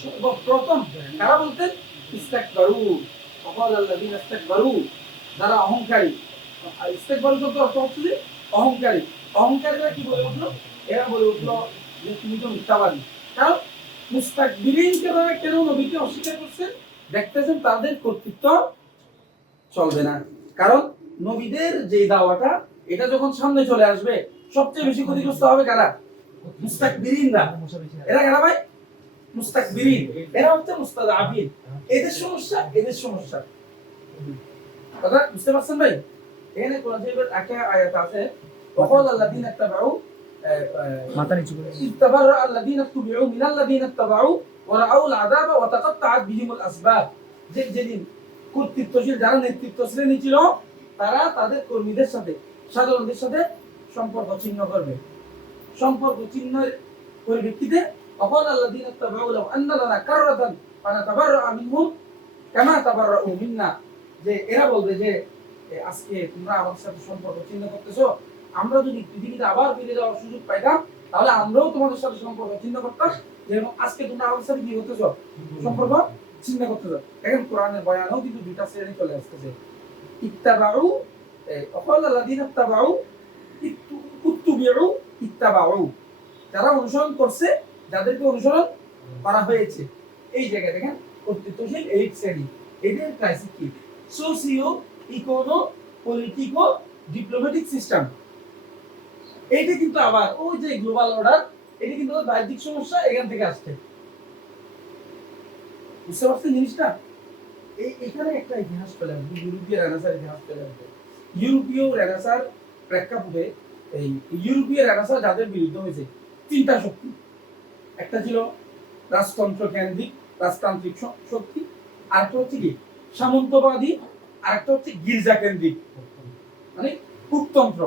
সর্বপ্রথম কারা বলতেন? ইস্তাকবারু, ওয়াকাল আল্লাযীনা ইস্তাকবারু, যারা অহংকারী। ইস্তাকবারু শব্দের অর্থ হচ্ছে যে অহংকারী। অহংকারীরা কি বলে উঠলো? এরা বলে উঠলো যে তুমি তো মিথ্যাবাদী। কারণ মুস্তাকবিরিন কেন নবীকে অস্বীকার করছেন? দেখতেছেন তাদের কর্তৃত্ব চলবে না, কারণ নবীদের যে দাওয়াটা এটা যখন সামনে চলে আসবে সবচেয়ে বেশি ক্ষতিগ্রস্ত হবে কারা? মুস্তাকবিরিনরা। এরা কারা ভাই? মুস্তাকবিরিন। এরা হচ্ছে মুস্তাদআফিন। এদের সমস্যা কথা বুঝতে পারছেন ভাই? এখানে কোরআন শরীফের একটা আয়াত আছে, ওয়াকাল আল্লাযীনা ইত্তাবাউ মাথা নিচু করে, ইত্তাবারা আল্লাযীনা তুবিউ মিনাল্লাযীনা ইত্তাবাউ ওয়া রাআউল আযাবা ওয়া তাকাত্তাআত বিহিমুল আসবাব। যেদিন কর্তৃত্বশীল যারা নেতৃত্ব শ্রেণী ছিল তারা তাদের কর্মীদের সাথে, সাধারণদের সাথে সম্পর্ক ছিন্ন করবে। সম্পর্ক ছিন্নের পরিপ্রেক্ষিতে ওয়াকাল আল্লাযীনা ইত্তাবাউ লাউ আন্না লানা কাররাতান ফানাতাবাররা মিনহুম কামা তাবাররাউ মিন্না। যে এরা বলবে যে আজকে তোমরা আমাদের সাথে সম্পর্ক ছিন্ন করতেছো, আমরা যদি পৃথিবীতে আবার ফিরে যাওয়ার সুযোগ পাইতাম তাহলে আমরাও তোমাদের সাথে সম্পর্ক ছিন্ন করতাম, যেরকম আজকে তোমরা আমাদের সাথে কি করতেছো, সম্পর্ক ছিন্ন করতেছো। এখন কোরআনের বয়ানেও কিন্তু দুইটা শ্রেণী চলে আসতেছে, ইত্তাবাউ, ওয়াকাল আল্লাযীনা ইত্তাবাউ, ইত্তুবিউ, ইত্তাবাউ, যারা অনুসরণ করছে, যাদেরকে অনুসরণ করা হয়েছে। এই জায়গায় দেখেন কর্তৃত্বশীল এলিট শ্রেণী, এদের ক্রাইসিস কি? Socio Econo Politico diplomatic system. এইটা কিন্তু আবার ওই যে গ্লোবাল অর্ডার, এটা কিন্তু বাহ্যিক সমস্যা এখান থেকে আসছে। বুঝতে পারছেন জিনিসটা? এখানে একটা ইতিহাস চলে আসবে, ইউরোপীয় রেনেসার ইতিহাস চলে আসবে। ইউরোপীয় রেনেসার প্রেক্ষাপটে এই ইউরোপীয় রেনেসার যাদের বিরুদ্ধে হয়েছে তিনটা শক্তি, একটা ছিল রাজতন্ত্র কেন্দ্রিক রাজতান্ত্রিক শক্তি, আরেকটা হচ্ছে কি সামন্তবাদী, আরেকটা হচ্ছে গির্জা কেন্দ্রিক মানে কূটতন্ত্র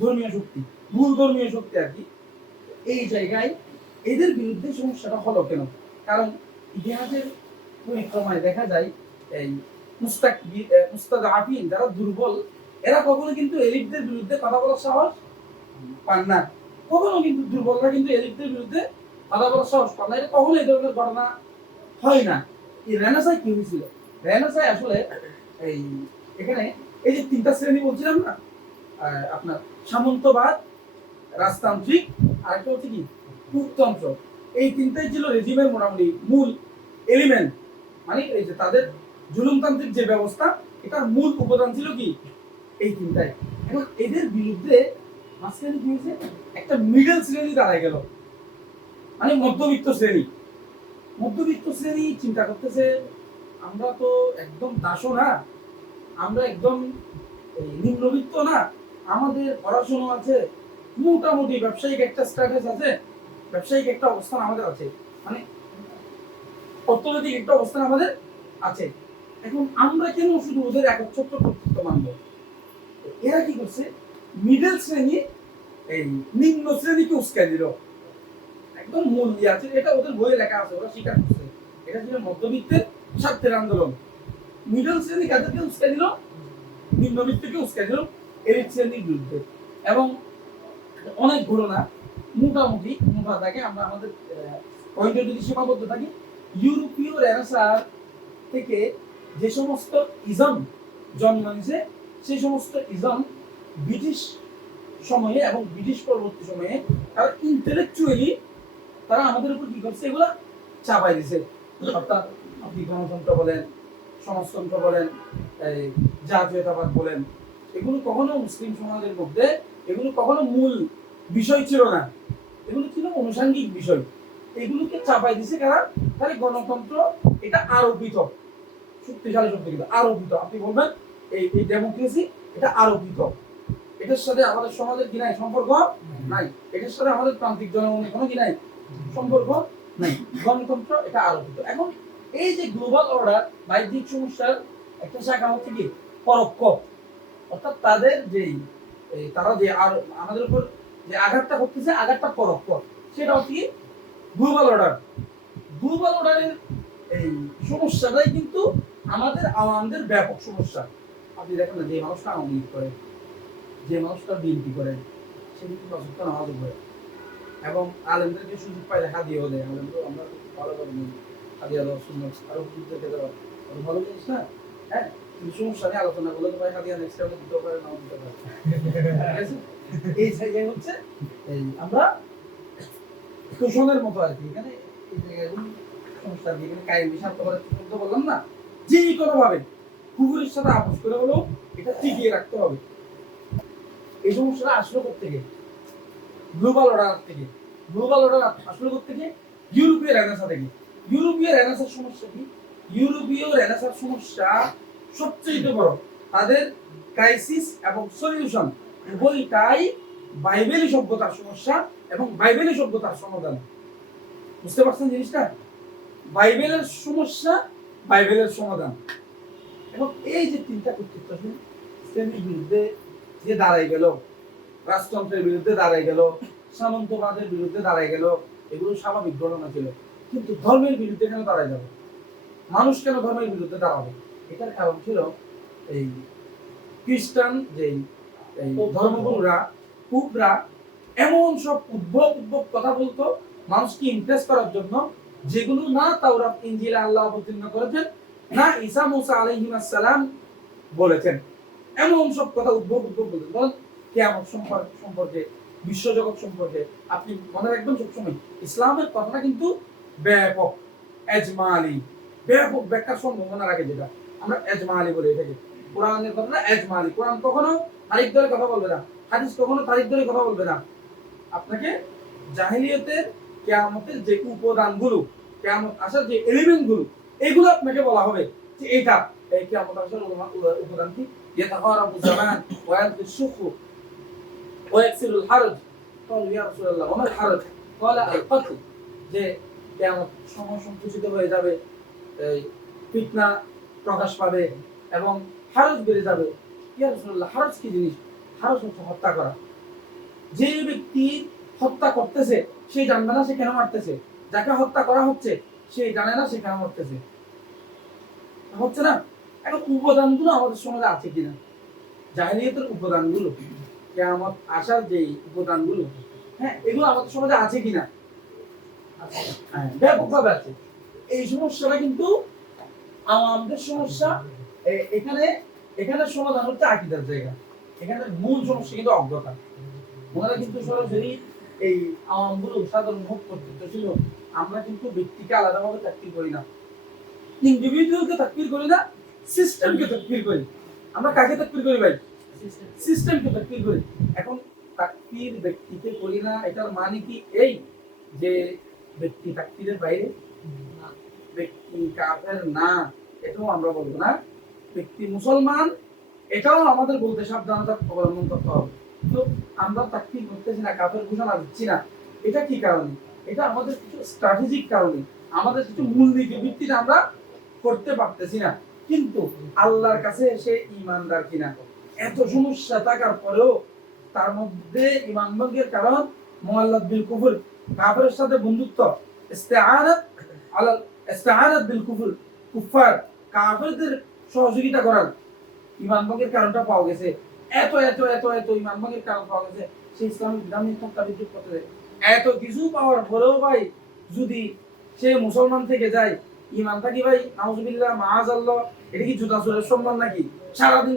ধর্মীয় শক্তি, মূল ধর্মীয় শক্তি আর কি। এই জায়গায় এদের বিরুদ্ধে সমস্যাটা হলো কেন? কারণ ইতিহাসের পরিক্রমায় দেখা যায় এই মুস্তাদআফিন যারা দুর্বল, এরা কখনো কিন্তু এলিটদের বিরুদ্ধে কথা বলার সাহস পান না। কখনো কিন্তু দুর্বলরা কিন্তু এলিটদের বিরুদ্ধে কথা বলার সাহস পান না, এটা কখনো এই ধরনের ঘটনা হয় না। এই রেনেসাঁয় কি হয়েছিল? রেনেসাঁয় আসলে এই এখানে এই যে তিনটা শ্রেণী বলছিলাম না, আপনার সামন্তবাদ, রাজতান্ত্রিক, আরেকটা হচ্ছে কি কূটতন্ত্র, এই তিনটাই ছিল রেজিমের মোটামুটি মূল এলিমেন্ট। মানে এই যে তাদের জুলুমতান্ত্রিক যে ব্যবস্থা, এটার মূল উপাদান ছিল কি এই তিনটাই। এখন এদের বিরুদ্ধে মাঝখানে কি হয়েছে, একটা মিডল শ্রেণী দাঁড়ায় গেল, মানে মধ্যবিত্ত শ্রেণী। মধ্যবিত্ত শ্রেণী চিন্তা করতেছে, আমরা তো একদম দাসও না, আমরা একদম নিম্নবিত্ত না, আমাদের পড়াশোনা আছে, মোটামুটি ব্যবসায়িক একটা স্ট্যাটাস আছে, ব্যবসায়িক একটা অবস্থান আমাদের আছে, মানে অর্থনৈতিক একটা অবস্থান আমাদের আছে। এখন আমরা কেন শুধু ওদের একচ্ছত্র কর্তৃত্ব মানবো? এরা কি করছে, মিডল শ্রেণী এই নিম্ন শ্রেণীকে উস্কাই দিল, একদম মূল দিয়ে আছে, এটা ওদের বইয়ে লেখা আছে, ওরা স্বীকার করছে। এটা ছিল মধ্যবিত্তের স্বার্থের আন্দোলন। মিডল শ্রেণী কাদেরকে উস্কাই দিল? নিম্নবিত্তকে উস্কাই দিল এলিট শ্রেণীর বিরুদ্ধে। এবং অনেক ঘটনা মোটামুটি মোটা থাকে, আমরা আমাদের পয়েন্টে যদি সীমাবদ্ধ থাকি, ইউরোপীয় রেনেসাঁ থেকে যে সমস্ত ইজম জন্ম নিয়েছে, সেই সমস্ত ইজম ব্রিটিশ সময়ে এবং ব্রিটিশ পরবর্তী সময়ে তারা ইন্টেলেকচুয়ালি তারা আমাদের উপর কি করছে, এগুলা চাপাই দিছে। অর্থাৎ আপনি গণতন্ত্র বলেন, সমাজতন্ত্র বলেন, জাতীয়তাবাদ বলেন, এগুলো কখনো মুসলিম সমাজের মধ্যে এগুলো কখনো মূল বিষয় ছিল না, এগুলো ছিল আনুষঙ্গিক বিষয়। এগুলোকে চাপাই দিছে কারা? তাহলে গণতন্ত্র এটা আরোপিত, শক্তিশালী শক্তি, কিন্তু আরোপিত। আপনি বলবেন এই ডেমোক্রেসি এটা আরোপিত, এটার সাথে আমাদের সমাজের কি নাই সম্পর্ক নাই, এটার সাথে আমাদের প্রান্তিক জনগণের কোনো কি নাই সম্পর্ক নাই, গণতন্ত্র এটা আরোপিত। এখন এই যে গ্লোবাল অর্ডার বাহ্যিক সমস্যার একটা শাখা হচ্ছে কি পরোক্ষ, অর্থাৎ তাদের যেই তারা যে আর আমাদের উপর যে আঘাতটা করতেছে, আঘাতটা পরোক্ষ, সেটা হচ্ছে কি গ্লোবাল অর্ডার। গ্লোবাল অর্ডারের এই সমস্যাটাই কিন্তু আমাদের আওয়ামদের ব্যাপক সমস্যা। আপনি দেখেন না, যে মানুষটা আওয়ামী লীগ করে, যে মানুষটা বিএনপি করে, সে কিন্তু অসুস্থ নামাজ পড়ে এবং আলেমদেরকে সুযোগ পায় দেখা দিয়েও দেয়। আলেমদের আমরা ভালো করে নিই, হাদিয়া দেওয়ার সুন্দর আরো বুঝতে দেওয়া ভালো জিনিস না। হ্যাঁ, সমস্যা নিয়ে আলোচনা করলে তো ভাই হাদিয়া নেক্সট টাইমে দিতে পারে, নাও দিতে পারে। ঠিক আছে, এই জায়গায় হচ্ছে এই আমরা শোষণের মতো আর কি, এখানে এই জায়গায় সমস্যা আর কি, এখানে কায়েমি স্বার্থ করে বললাম না, যে কোনো ভাবে কুকুরের সাথে আপোষ করে হলেও এটা টিকিয়ে রাখতে হবে। এই সমস্যাটা আসলো থেকে গ্লোবাল অর্ডার থেকে। গ্লোবাল অর্ডার আসলো থেকে ইউরোপীয় রেনেসাঁ থেকে। ইউরোপীয় রেনেসাঁর সমস্যা কি? ইউরোপীয় রেনেসাঁর সমস্যা সবচেয়ে বড়, তাদের ক্রাইসিস এবং সলিউশন উভয়টাই বাইবেলি সভ্যতার সমস্যা এবং বাইবেলি সভ্যতার সমাধান। বুঝতে পারছেন জিনিসটা? বাইবেলের সমস্যা, বাইবেলের সমাধান। এবং এই যে তিনটা কর্তৃত্বশীল শ্রেণীর বিরুদ্ধে যে দাঁড়াই গেল, রাজতন্ত্রের বিরুদ্ধে দাঁড়াই গেল, সামন্তবাদের বিরুদ্ধে দাঁড়াই গেল, এগুলো স্বাভাবিক ঘটনা ছিল। কিন্তু ধর্মের বিরুদ্ধে কেন দাঁড়াই যাবে? মানুষ কেন ধর্মের বিরুদ্ধে দাঁড়াবে? এটার কারণ ছিল এই খ্রিস্টান যে ধর্মগুরুরা, পুপরা এমন সব উদ্ভব কথা বলতো মানুষকে ইমপ্রেস করার জন্য, যেগুলো না তাওরাত ইনজিলে আল্লাহ অবতীর্ণ করেছেন, না ঈসা মুসা আলাইহিস সালাম বলেছেন। এমন সব কথা উদ্ভব বলতেন। বলেন কিয়ামত সম্পর্কে, বিশ্বজগৎ সম্পর্কে আপনি মনে রাখবেন সবসময়, ইসলামের কথাটা কিন্তু ব্যাপক, এজমালি, ব্যাপক ব্যাখ্যার সম্ভাবনা রাখে, যেটা আমরা এজমালি বলে থাকি। কোরআনের কথাটা এজমালি, কোরআন কখনো তারিখ ধরে কথা বলবে না, হাদিস কখনো তারিখ ধরে কথা বলবে না। আপনাকে জাহিলিয়াতের কিয়ামতের যে উপাদানগুলো, কিয়ামত আসার যে এলিমেন্টগুলো, এগুলো আপনাকে বলা হবে যে এটা এই কিয়ামত আসার উপাদান কি। ইয়াতাকারাবু জামান ওয়া ইয়ানফিস সুখু ওয়া ইয়াকসিরুল হারজ। ক্বালু ইয়া রাসূলুল্লাহ ওয়া মাল হারজ? ক্বালা আল কতল। যে কিয়ামত সময় সংকুচিত হয়ে যাবে, এই ফিতনা প্রকাশ পাবে এবং হারজ বেড়ে যাবে। ইয়া রাসূলুল্লাহ, হারজ কি জিনিস? হারজ হচ্ছে হত্যা করা। যে ব্যক্তি হত্যা করতেছে সে জানবে না সে কেন মারতেছে, যাকে হত্যা করা হচ্ছে সে জানে না সে কেন মারতেছে, হচ্ছে না? এখন উপাদানগুলো আমাদের সমাজে আছে কিনা, জাহিলিয়াতের উপাদানগুলো, কিয়ামত আসার যে উপাদানগুলো, হ্যাঁ, এগুলো আমাদের সমাজে আছে কিনা? হ্যাঁ, ব্যাপকভাবে আছে। এই সমস্যাটা কিন্তু আমাদের সমস্যা। এখানে এখানে সমাধান হচ্ছে আকীদার জায়গা। এখানে মূল সমস্যা কিন্তু অজ্ঞতা। ওনারা কিন্তু সরাসরি এই আওয়ামগুলো সাধারণ ভোগ কর্তৃত্ব ছিল। আমরা কিন্তু ব্যক্তিকে আলাদাভাবে তাকফীর করি না, ইন্ডিভিজুয়ালকে তাকফীর করি না, সিস্টেমকে তাকফীর করি। আমরা কাকে তাকফীর করি ভাই? সিস্টেমকে তাকফীর করি। এখন তাকফীর ব্যক্তিকে করি না, এটার মানে কি এই যে ব্যক্তি তাকফীরের বাইরে, ব্যক্তি কাফের না এটাও আমরা বলবো না, ব্যক্তি মুসলমান এটাও আমাদের বলতে সাবধানতা অবলম্বন করতে হবে। তো আমরা তাকফীর করতেছি না, কাফের ঘোষণা দিচ্ছি না, এটা কি কারণে? এটা আমাদের কিছু স্ট্র্যাটেজিক কারণে, আমাদের কিছু মূলনীতির ভিত্তিতে আমরা করতে পারতেছি না। কিন্তু আল্লাহর কাছে সে ঈমানদার কিনা, এত সমস্যা থাকার পরেও তার মধ্যে ঈমান ভঙ্গের কারণ মুআল্লাদ বিল কুফর, কাফেরের সাথে বন্ধুত্ব, ইস্তিআনাত আলা ইস্তিআনাত বিল কুফর, কুফার কাফেরদের সহযোগিতা করার ঈমান ভঙ্গের কারণটা পাওয়া গেছে। এত এত এত এত ঈমান ভঙ্গের কারণ পাওয়া গেছে, সে ইসলামিক বিধান মিথ্যা বিদ্রুপ করতে দেয়। এত কিছু পাওয়ার পরেও ভাই যদি সে মুসলমান থেকে যায়, ঈমানটা কি ভাই নাউজুবিল্লাহ মাআযাল্লাহ, এটা কি জুতা চোরের সম্মান নাকি? সারাদিন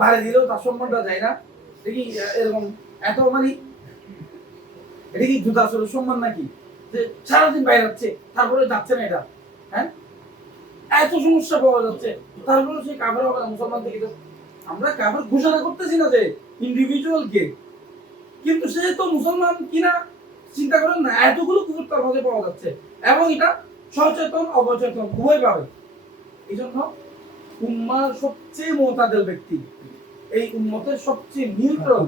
বাইরে দিলেও তার সম্মানটা যায় না? এটা কি এরকম এত মানে এটা কি জুতা চোরের সম্মান নাকি? যে সারাদিন বাইরে যাচ্ছে তারপরে যাচ্ছে না এটা? হ্যাঁ, এত সমস্যা পাওয়া যাচ্ছে তারপরে সে কাফের হবে না মুসলমান থেকে। তো আমরা কাফের ঘোষণা করতেছি না যে ইন্ডিভিজুয়াল কে, কিন্তু সে তো মুসলমান কিনা চিন্তা করেন না, এতগুলো কুকুর তার মধ্যে পাওয়া যাচ্ছে এবং এটা সচেতন অবচেতন উভয় পাবে। এই জন্য উম্মার সবচেয়ে মুতাদিল ব্যক্তি, এই উম্মতের সবচেয়ে নিউট্রাল,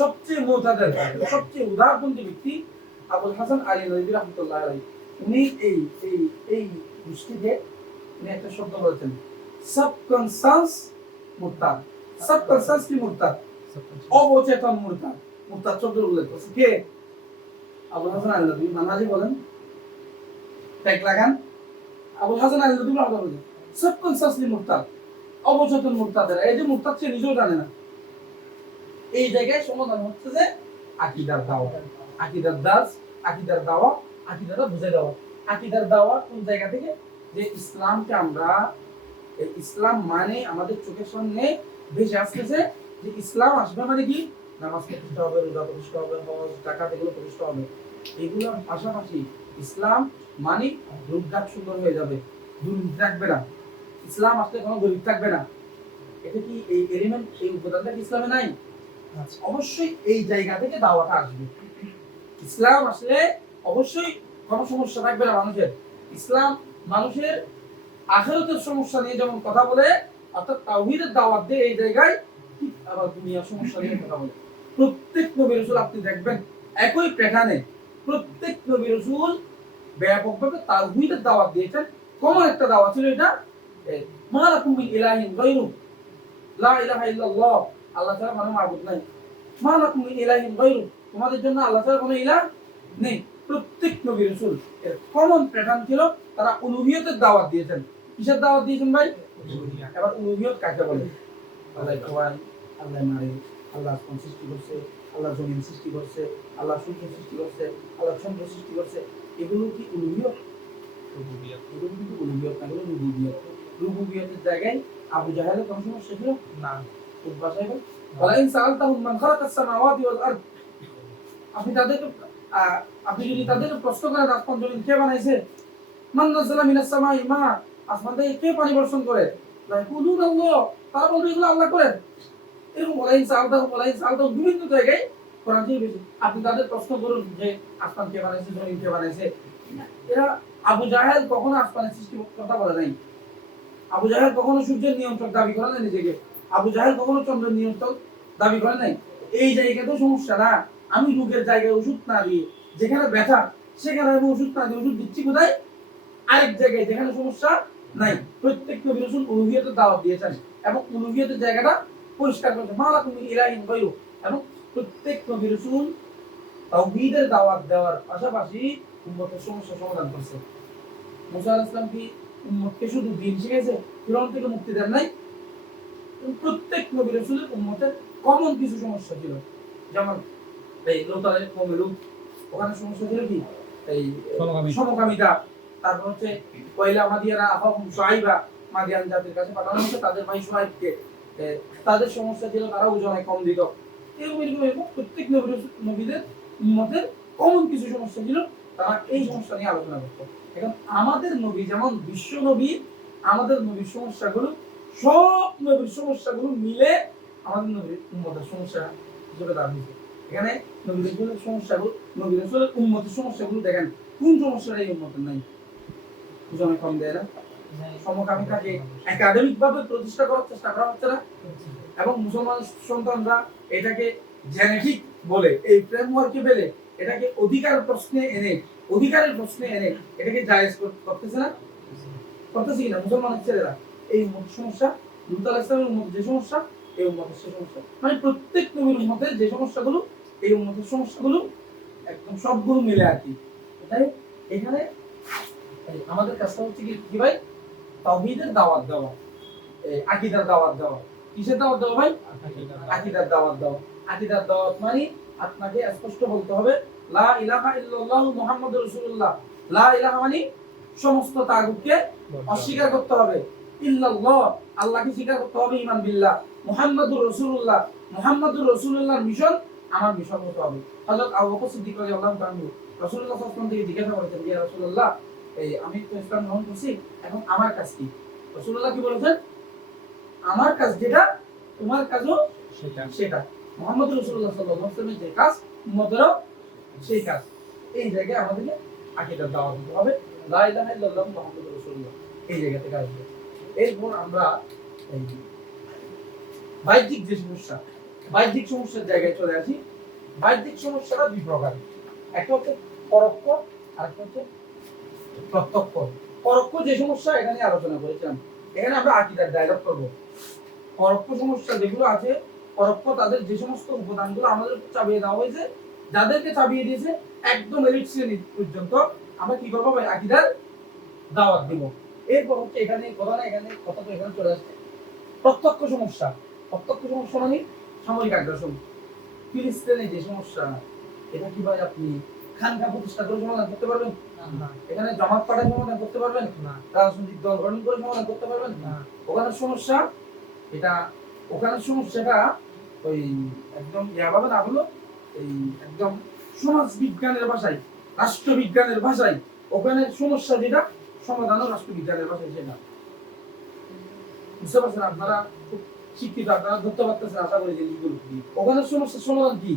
সবচেয়ে মুতাদিল, সবচেয়ে উদারপন্থী ব্যক্তি আবুল হাসান আলী নদভী রাহমাতুল্লাহ আলাইহি। উনি এই এই এই গোষ্ঠীতে উনি একটা শব্দ বলেছেন, সাবকনসাস মুরতাদ। সাবকনসাস কি মুরতাদ? অবচেতন মুরতাদ। মুরতাদ শব্দের উল্লেখ করছে কে? আবুল হাসান আলী নদভী। মানাজি বলেন, ট্যাগ লাগান, আবুল হাসান আলী নদভী রাহমাতুল্লাহ বলেন সাবকনসাসলি মুরতাদ, অবচেতন মুরতাদের। এই যে মুরতাদ সে নিজেও জানে না। এই জায়গায় সমাধান হচ্ছে যে আকীদার দাওয়া, আকীদার দাস, আকীদার দাওয়া, আকীদাটা বুঝে দেওয়া। আকীদার দাওয়া কোন জায়গা থেকে? যে ইসলামকে আমরা, ইসলাম মানে আমাদের চোখের সামনে ভেসে আসতেছে যে ইসলাম আসবে মানে কি? নামাজ প্রতিষ্ঠা হবে, রোজা প্রতিষ্ঠা হবে, হজ যাকাত এগুলো প্রতিষ্ঠা হবে। এগুলোর পাশাপাশি ইসলাম মানে রূপঘাট সুন্দর হয়ে যাবে, দুর্নীতি থাকবে না, ইসলাম আসলে কোনো গরিব থাকবে না। এটা কি এই এলিমেন্ট, এই উপাদানটা কি ইসলামে নাই? অবশ্যই এই জায়গা থেকে দাওয়াটা আসবে। ইসলাম আসলে অবশ্যই কোনো সমস্যা থাকবে না মানুষের। ইসলাম মানুষের আখিরাতের সমস্যা নিয়ে যেমন কথা বলে, অর্থাৎ তাওহীদের দাওয়াত দিয়ে এই জায়গায় ঠিক আবার দুনিয়ার সমস্যা নিয়ে কথা বলে। প্রত্যেক নবী রাসূল আপনি দেখবেন একই প্যাটার্নে, প্রত্যেক নবী রাসূল ব্যাপকভাবে তাওহীদের দাওয়াত দিয়েছেন। কোন একটা দাওয়াত ছিল এটা, মা লাকুম মিন ইলাহিন গায়রু, লা ইলাহা ইল্লাল্লাহ, আল্লাহ ছাড়া কোনো মাবুদ নাই। মা লাকুম মিন ইলাহিন গায়রু, তোমাদের জন্য আল্লাহ ছাড়া কোনো ইলাহ নেই। প্রত্যেক নবী রাসূল এর কমন প্যাটার্ন ছিল, তারা উলুহিয়তের দাওয়াত দিয়েছেন। কিসের দাওয়াত দিয়েছেন ভাই? উলুহিয়ত। এবার উলুহিয়ত কাকে বলে? আল্লাহ খাওয়ান, আল্লাহ মারে, আল্লাহ আসমান সৃষ্টি করছে, আল্লাহ জমিন সৃষ্টি করছে, আল্লাহ সূর্য সৃষ্টি করছে, আল্লাহ চন্দ্র সৃষ্টি করছে। এগুলো কি উলুহিয়ত? রুবুবিয়ত। এগুলো কিন্তু উলুহিয়ত না, এগুলো রুবুবিয়ত। রুবুবিয়তের জায়গায় আবু জাহেলের কোনো সমস্যা ছিল না। খুব বাসায় বল, ওয়ালাইন সাআলতাহুম মান খালাকাস সামাওয়াতি ওয়াল আরদ, আপনি তাদেরকে আপনি যদি তাদেরকে প্রশ্ন করেন আসমান জমিন কে বানাইছে, মান নাযালা মিনাস সামাই মা, আসমান থেকে কে পানি বর্ষণ করে, লায়াকুলুন আল্লাহ, তারা বলবে এগুলো আল্লাহ করেন। এরকম ওয়ালাইন সাআলতাহুম বিভিন্ন জায়গায় কোরআন দিয়ে বেশি। আপনি তাদের প্রশ্ন করুন যে আসমান কে বানাইছে, জমিন কে বানাইছে। এরা, আবু জাহেল কখনো আসমানের সৃষ্টির কথা বলে নাই। আবু জাহেল কখনো সূর্যের নিয়ন্ত্রক দাবি করে নাই নিজেকে। আবু জাহেল কখনো চন্দ্রের নিয়ন্ত্রক দাবি করে নাই। এই জায়গাতে সমস্যা না, আমি রোগের জায়গায় ওষুধ না দিয়ে, যেখানে ব্যথা সেখানে আমি ওষুধ না দিয়ে ওষুধ দিচ্ছি কোথায়? আরেক জায়গায় যেখানে সমস্যা নাই। প্রত্যেক নবী রাসূল উলুহিয়তের দাওয়াত দিয়েছেন এবং উলুহিয়তের জায়গাটা পরিষ্কার করেছেন, মা লাকুম মিন ইলাহিন গায়রু। এবং প্রত্যেক নবী রাসূল তাওহীদের দাওয়াত দেওয়ার পাশাপাশি উম্মতের সমস্যা সমাধান করছে। মুসা আলাইহিস সালাম কি উম্মতকে শুধু দ্বীন শিখিয়েছে, ফিরআউন থেকে মুক্তি দেন নাই? প্রত্যেক নবী রাসূলের উম্মতের কমন কিছু সমস্যা ছিল। যেমন এই লোতালের কওমে লূত, ওখানে সমস্যা ছিল কি? এই সমকামিতা, তারপর হচ্ছে পয়লা মাদিয়ানা আফাহুম শুআইবা, মাদিয়ান জাতির কাছে পাঠানো হচ্ছে তাদের ভাই শুআইবকে, তাদের সমস্যা ছিল তারা ওজনে কম দিত। এরকম প্রত্যেক নবীদের উম্মতের কমন কিছু সমস্যা ছিল, তারা এই সমস্যা নিয়ে আলোচনা করতো। এখন আমাদের নবী যেমন বিশ্ব নবী, আমাদের নবীর সমস্যাগুলো সব নবীর সমস্যাগুলো মিলে আমাদের নবীর উম্মতের সমস্যা হিসেবে দাঁড়িয়েছে। এখানে নবী রাসূলের সমস্যাগুলো, নবী রাসূলের উম্মতের সমস্যাগুলো দেখেন কোন সমস্যাটা এই উম্মতের নাই। ওজনে কম দেয় না, সমকামিতাকে একাডেমিক ভাবে প্রতিষ্ঠা করার চেষ্টা করা হচ্ছে না, এবং মুসলমান সন্তানরা এটাকে জেনেটিক বলে এই ফ্রেমওয়ার্কে ফেলে এটাকে অধিকারের প্রশ্নে এনে এটাকে জায়েজ করতেছে না, করতেছে কিনা মুসলমানের ছেলেরা? এই উম্মতের সমস্যা, লূত আলাইহিস সালামের উম্মতের যে সমস্যা, এই উম্মতের সে সমস্যা, মানে প্রত্যেক নবীর উম্মতের যে সমস্যাগুলো, এই উম্মতের সমস্যাগুলো একদম সবগুলো মিলে আর কি। তাই এখানে আমাদের কাজটা হচ্ছে কি ভাই, তাওহীদের দাওয়াত দেওয়া, আকীদার দাওয়াত দেওয়া। কিসের দাওয়াত দেওয়া ভাই? আকীদার দাওয়াত দেওয়া। আকীদার দাওয়াত মানে আপনাকে স্পষ্ট বলতে হবে লা ইলাহা ইল্লাল্লাহু মুহাম্মাদুর রাসূলুল্লাহ। লা ইলাহা মানে সমস্ত তাগুতকে অস্বীকার করতে হবে, ইল্লাল্লাহ আল্লাহকে স্বীকার করতে হবে, ঈমান বিল্লাহ, মুহাম্মাদুর রাসূলুল্লাহ, মুহাম্মাদুর রাসূলুল্লাহর মিশন আমার মিশন হতে হবে। হযরত আবু বকর সিদ্দিক রাদিয়াল্লাহু তাআলা রাসূলুল্লাহ সাল্লাল্লাহু আলাইহি ওয়াসাল্লাম থেকে জিজ্ঞাসা করেছেন, ইয়া রাসূলুল্লাহ, আমি তো ইসলাম গ্রহণ করছি, এখন আমার কাজ কি? রাসূলুল্লাহ কি বলেছেন? আমার কাজ যেটা তোমার কাজও সেটা। মুহাম্মদ রাসূলুল্লাহ সাল্লাল্লাহু আলাইহি ওয়াসাল্লামের যে কাজ উম্মতেরও সেই কাজ। এই জায়গায় আমাদেরকে আকীদার দাওয়াত দিতে হবে, লা ইলাহা ইল্লাল্লাহ মুহাম্মাদুর রাসূলুল্লাহ, এই জায়গা থেকে আসবে। এরপর আমরা এই বাহ্যিক যে সমস্যা, বাহ্যিক সমস্যার জায়গায় চলে আসি। বাহ্যিক সমস্যাটা দুই প্রকার, একটা হচ্ছে পরোক্ষ আর একটা হচ্ছে প্রত্যক্ষ। পরোক্ষ যে সমস্যা এখানে আলোচনা করেছিলাম, এখানে আমরা আকীদার ডায়ালগ করব। পরোক্ষ সমস্যা যেগুলো আছে, পরোক্ষ তাদের যে সমস্ত উপাদানগুলো আমাদের চাপিয়ে দেওয়া হয়েছে, যাদেরকে চাপিয়ে দিয়েছে একদম এলিট শ্রেণী পর্যন্ত, আমরা কি করবো ভাই? আকীদার দাওয়াত দিব। এরপর হচ্ছে এখানে কথা তো এখানে চলে আসছে প্রত্যক্ষ সমস্যা। প্রত্যক্ষ সমস্যা মানে সামরিক আগ্রাসন, ফিলিস্তিনে যে সমস্যা, এটা কি ভাই আপনি খানকা প্রতিষ্ঠা করে সমাধান করতে পারবেন? না। এখানে জামাত পাঠায় সমাধান করতে পারবেন? না। রাজনৈতিক দল গঠন করে সমাধান করতে পারবেন? না। ওখানে সমস্যা, এটা ওখানে সমস্যাটা ওই একদম ভাবে না হলো, এই একদম সমাজ বিজ্ঞানের ভাষায়, রাষ্ট্রবিজ্ঞানের ভাষায় ওখানে সমস্যা যেটা, সমাধানও রাষ্ট্রবিজ্ঞানের ভাষায় সেটা। বুঝতে পারছেন? আপনারা খুব শিক্ষিত, আপনারা ধরতে পারতেছেন আশা করি জিনিসগুলো। ওখানে সমস্যার সমাধান কি?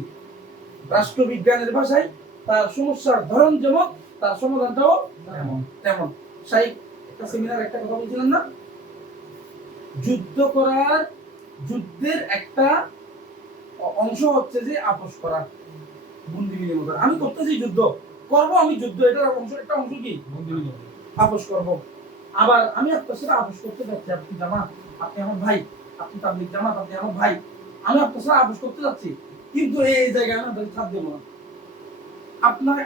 রাষ্ট্রবিজ্ঞানের ভাষায় তার সমস্যার ধরন যেমন, তার সমাধানটাও তেমন। শাইখ একটা সেমিনার একটা কথা বলছিলেন না, যুদ্ধের একটা অংশ হচ্ছে যে আপোষ করা, বন্দি বিনিময় করা। আমি করতেছি যুদ্ধ করব, আমি যুদ্ধ এটার একটা অংশ কি? বন্দি বিনিময়, আপোষ করব। আবার আমি আপনার সাথে আপোষ করতে যাচ্ছি, আপনি জামাত, আপনি আমার ভাই, আপনি তাবলীগ জামাত, আপনি আমার ভাই, আমি আপনার সাথে আপোষ করতে যাচ্ছি, কিন্তু এই জায়গায় আমি আপনাকে ছাড় দেবো না।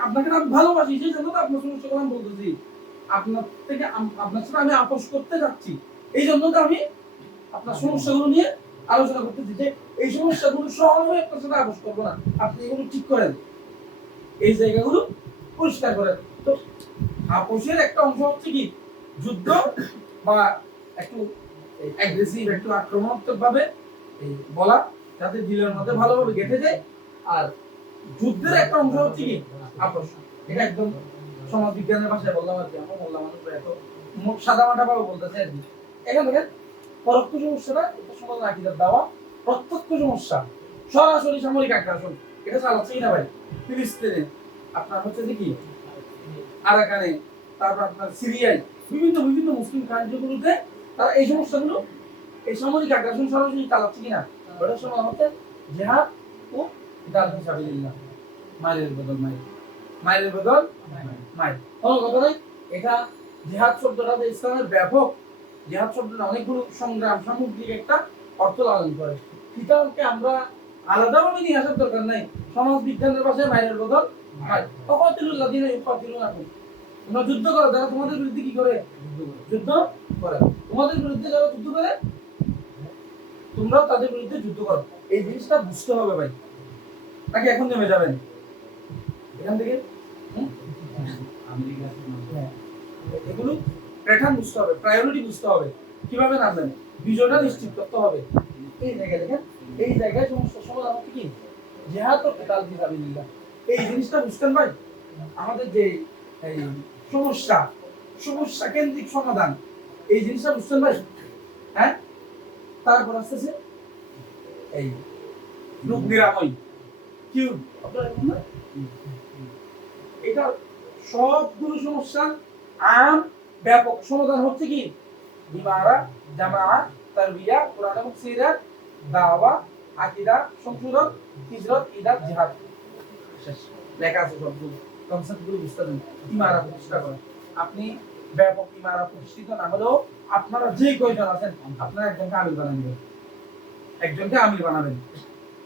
আপনাকে আমি ভালোবাসি, সেই জন্য তো আপনার সমস্যা কথা বলতেছি। আপনার সাথে আমি আপোষ করতে যাচ্ছি, এই জন্য তো আমি আপনার সমস্যাগুলো নিয়ে আলোচনা করতেছি, যে এই সমস্যাগুলো সহ আমি আপনার সাথে আপোষ করবো না, আপনি এগুলো ঠিক করেন, এই জায়গাগুলো পরিষ্কার করেন। তো আপোষের একটা অংশ হচ্ছে কি? যুদ্ধ বা একটু অ্যাগ্রেসিভ, একটু আক্রমণাত্মক ভাবে বলা, যাতে দিলের মধ্যে ভালোভাবে গেঁথে যায়। আর যুদ্ধের একটা অংশ হচ্ছে কি? আপোষ। এটা একদম সমাজ বিজ্ঞানের ভাষায় বললাম আর কি, আমরা বললাম মানুষরা এত সাদামাটা ভাবে বলতেছে আর কি। এখানে দেখেন পরোক্ষ সমস্যাটা, এটা সমাধান আকীদার দাওয়া। প্রত্যক্ষ সমস্যা সরাসরি সামরিক আগ্রাসন, এটা চালাচ্ছে না ভাই ফিলিস্তিনে, আপনার হচ্ছে যে কি আরাকানে, তারপর আপনার সিরিয়ায়, বিভিন্ন মুসলিম কান্ট্রিগুলোতে তারা এই সমস্যাগুলো, এই সামরিক আগ্রাসন সরাসরি চালাচ্ছে কিনা, ওটার সমাধান হচ্ছে জিহাদ ও দাল ফিসাবিলিল্লাহ, মায়ের বদল মায়ের বদল মায়ের। কোনো কথা নাই, এটা জিহাদ শব্দটা ইসলামের ব্যাপক, জিহাদ শব্দটা অনেকগুলো সংগ্রাম সামগ্রিক একটা অর্থ লালন করে। কিতাবকে আমরা আলাদাভাবে নিয়ে আসার দরকার নাই, সমাজ বিজ্ঞানের ভাষায় মায়ের বদল মায়ের। অকাতিলুল্লাযিনা ইউকাতিলুনাকুম, তোমরা যুদ্ধ করো যারা তোমাদের বিরুদ্ধে কি করে? যুদ্ধ করে। তোমাদের বিরুদ্ধে যারা যুদ্ধ করে, তোমরাও তাদের বিরুদ্ধে যুদ্ধ করো। এই জিনিসটা বুঝতে হবে ভাই, নাকি এখন নেমে যাবেন এখান থেকে? হ্যাঁ, এগুলো প্যাটার্ন বুঝতে হবে, প্রায়োরিটি বুঝতে হবে, কিভাবে নামবেন, বিজয়টা নিশ্চিত করতে হবে। এই জায়গায় দেখেন, এই জায়গায় সমস্যার সমাধান হচ্ছে কি জিহাদ ও কিতাল ফি সাবিলিল্লাহ। এই জিনিসটা বুঝতেন ভাই, আমাদের যে এই সমস্যা, সমস্যা কেন্দ্রিক সমাধান, এই জিনিসটা বুঝতেন ভাই। হ্যাঁ, তারপর আসতেছে এই রোগ নিরাময়, কি আপনারা এখন না এটা সবগুলো সমস্যা আম ব্যাপক সমাধান হচ্ছে কি ইমারা, জামাআত, তারবিয়া, কোরআন এবং সিরাত, দাওয়া, আকীদা সংশোধন, হিজরত, ইদাত, জিহাদ। শেষ, লেখা আছে সবগুলো কনসেপ্টগুলো বুঝতে দেন। ইমারা প্রতিষ্ঠা করেন। আপনি ব্যাপক ইমারা প্রতিষ্ঠিত না হলেও আপনারা যে কয়জন আছেন আপনারা একজনকে আমির বানাবেন, একজনকে আমির বানাবেন,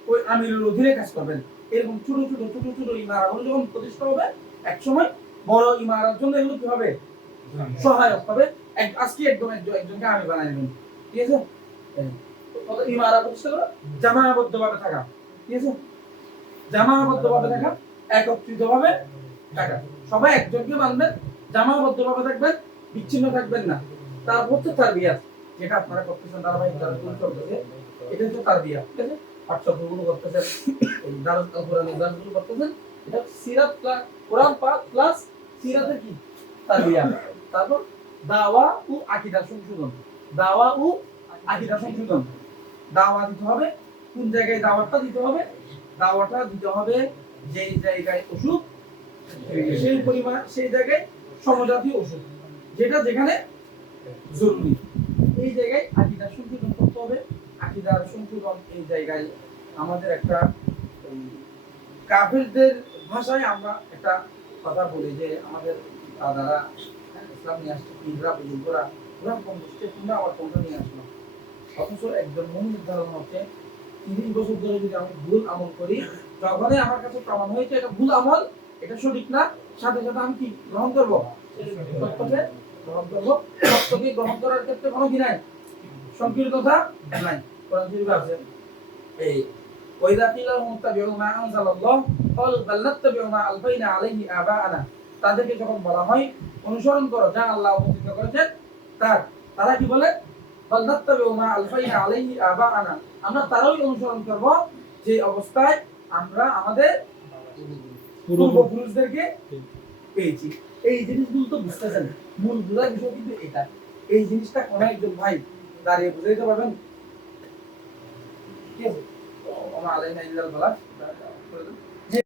ওই আমিরের অধীনে কাজ করবেন। এরকম ছোট ছোট ছোট ছোট ইমারাগুলো যখন প্রতিষ্ঠা হবে একসময় বড় ইমারার জন্য এগুলো কি হবে সহায়ক হবে। আজকে একদম একজনকে আমির বানাই নেবেন, ঠিক আছে। ইমারা প্রতিষ্ঠা করা, জামাবদ্ধভাবে থাকা, ঠিক আছে, জামাবদ্ধভাবে থাকা, একত্রিতভাবে থাকা, সবাই একজনকে মানবেন, জামাবদ্ধভাবে থাকবেন, বিচ্ছিন্ন থাকবেন না। তারপর হচ্ছে তারবিয়াত, যেটা আপনারা করতেছেন ধারাবাহিক চলতেছে, এটা হচ্ছে তারবিয়াত, ঠিক আছে। পাঠ্যক্রমগুলো করতেছেন, এই দারুল কোরআনের দারুল করতেছেন, এটা সিরাত প্লাস কোরআন প্লাস সিরাতের কি তারবিয়াত। তারপর দাওয়া ও আকীদা সংশোধন, দাওয়া ও আকীদা সংশোধন, দাওয়া দিতে হবে, কোন জায়গায় দাওয়াতটা দিতে হবে, দাওয়াটা দিতে হবে যেই জায়গায় ওষুধ সেই পরিমাণ, সেই জায়গায় সমজাতীয় ওষুধ, যেটা যেখানে জরুরি, এই জায়গায় আকীদা সংশোধন করতে হবে। আকীদার সংশোধন এই জায়গায় আমাদের একটা কাফেরদের ভাষায় আমরা একটা কথা বলি যে আমাদের দাদারা ইসলাম নিয়ে আসছে, পীররা বুজুর্গরা ওরা কম বসছে, তোমরা আবার কোনটা নিয়ে আসলো। অথচ একজন মুমিনের ধারণা হচ্ছে 30 বছর ধরে যদি আমি ভুল আমল করি, যখনই আমার কাছে প্রমাণ হয়েছে এটা ভুল আমল, এটা সঠিক না, সাথে সাথে আমি কি গ্রহণ করবো, সত্যকে গ্রহণ করবো। সত্যকে গ্রহণ করার ক্ষেত্রে কোনো কি নাই, সংকীর্ণতা নাই। কোরআন শরীফে আছে এই ওয়াইদা কিলা মুত্তাবিউ মা আনজালাল্লাহ ক্বালু বাল নাত্তাবিউ মা আলফাইনা আলাইহি আবাআনা, তাদেরকে যখন বলা হয় অনুসরণ করো যা আল্লাহ অবতীর্ণ করেছেন তার, তারা কি বলে বাল নাত্তাবিউ মা আলফাইনা আলাইহি আবাআনা, আমরা তারই অনুসরণ করব যে অবস্থায় আমরা আমাদের পূর্বপুরুষদেরকে পেয়েছি। এই জিনিসগুলো তো বুঝতেছেন, মূল বোঝার বিষয় কিন্তু এটা। এই জিনিসটা কোন একজন ভাই দাঁড়িয়ে বুঝাইতে পারবেন? ঠিক আছে, ওমা আলাইনা ইল্লাল বালাগ।